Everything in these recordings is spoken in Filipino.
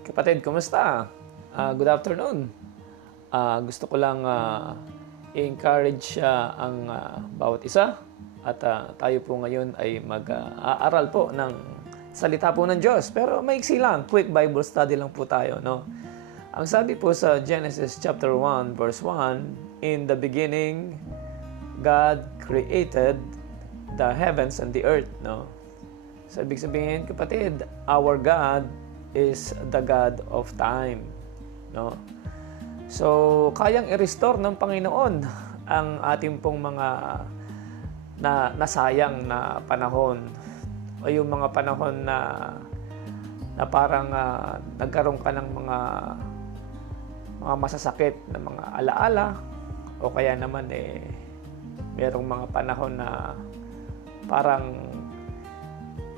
Kapatid, kumusta? Good afternoon. Gusto ko lang i-encourage ang bawat isa at tayo po ngayon ay mag-aaral po ng salita po ng Diyos. Pero maiksi lang, quick Bible study lang po tayo, no? Ang sabi po sa Genesis chapter 1 verse 1, in the beginning, God created the heavens and the earth, no? So, ibig sabihin, kapatid, our God is the God of time, no? So, kayang i-restore ng Panginoon ang ating pong mga nasayang na panahon o yung mga panahon na parang nagkaroon ka ng mga masasakit na mga alaala o kaya naman merong mga panahon na parang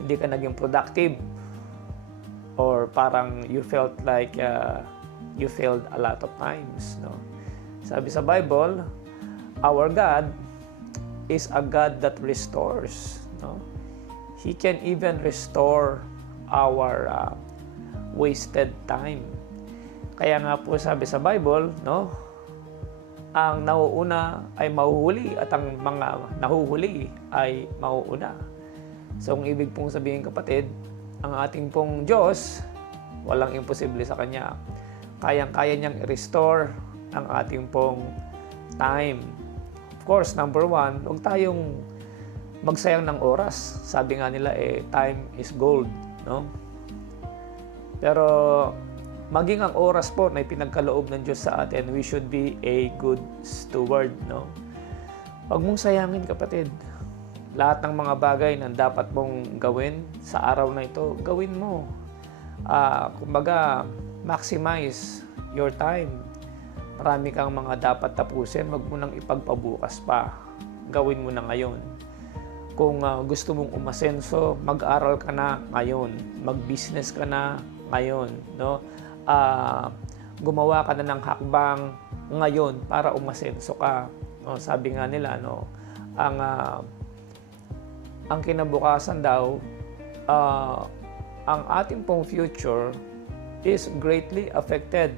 hindi ka naging productive or parang you felt like you failed a lot of times, no? Sabi sa Bible, our God is a God that restores, no? He can even restore our wasted time. Kaya nga po sabi sa Bible, no? Ang nauuna ay mahuhuli at ang mga nahuhuli ay mauuna. So, ang ibig pong sabihin, kapatid, ang ating pong Diyos, walang imposible sa Kanya. Kayang-kaya niyang i-restore ang ating pong time. Of course, number one, huwag tayong magsayang ng oras. Sabi nga nila, time is gold, no? Pero, maging ang oras po na ipinagkaloob ng Diyos sa atin, we should be a good steward, no? Huwag mong sayangin, kapatid. Lahat ng mga bagay na dapat mong gawin sa araw na ito, gawin mo. Kumbaga, maximize your time. Marami kang mga dapat tapusin, wag mo nang ipagpabukas pa. Gawin mo na ngayon. Kung gusto mong umasenso, mag-aral ka na ngayon. Mag-business ka na ngayon, no? Gumawa ka na ng hakbang ngayon para umasenso ka. No? Sabi nga nila, no, ang kinabukasan daw, ang ating pong future is greatly affected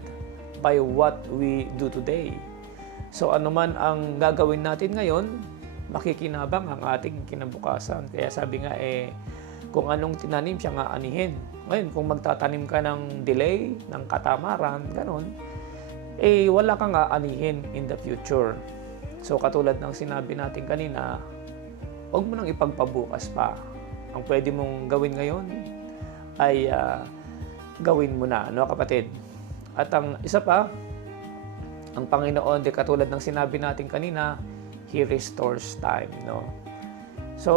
by what we do today. So anuman ang gagawin natin ngayon, makikinabang ang ating kinabukasan. Kaya sabi nga kung anong tinanim siya nga anihin. Ngayon, kung magtatanim ka ng delay, ng katamaran, ganun, wala kang aanihin in the future. So katulad ng sinabi natin kanina, huwag mo nang ipagpabukas pa. Ang pwede mong gawin ngayon ay gawin mo na, no, kapatid? At ang isa pa, ang Panginoon, katulad ng sinabi natin kanina, He restores time, no? So,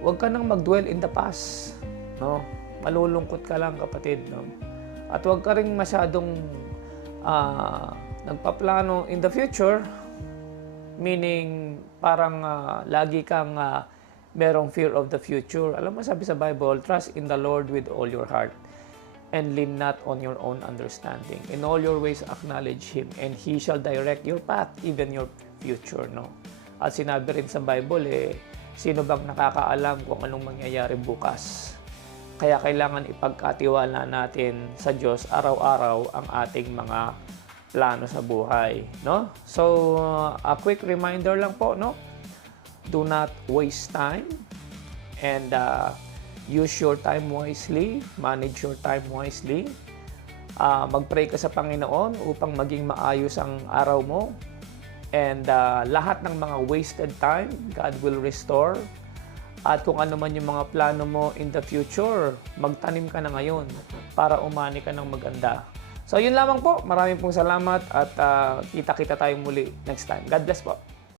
huwag ka nang mag-dwell in the past, no? Malulungkot ka lang, kapatid, no? At huwag ka rin masyadong nagpaplano in the future, meaning parang lagi kang merong fear of the future. Alam mo, sabi sa Bible, trust in the Lord with all your heart and lean not on your own understanding. In all your ways acknowledge Him and He shall direct your path, even your future, no? At sinabi rin sa Bible, sino bang nakakaalam kung anong mangyayari bukas? Kaya kailangan ipagkatiwala natin sa Diyos araw-araw ang ating mga plano sa buhay, no? So, a quick reminder lang po, no? Do not waste time and use your time wisely, manage your time wisely. Mag-pray ka sa Panginoon upang maging maayos ang araw mo. And lahat ng mga wasted time, God will restore. At kung ano man yung mga plano mo in the future, magtanim ka na ngayon para umani ka ng maganda. So, yun lamang po. Maraming pong salamat at kita-kita tayong muli next time. God bless po.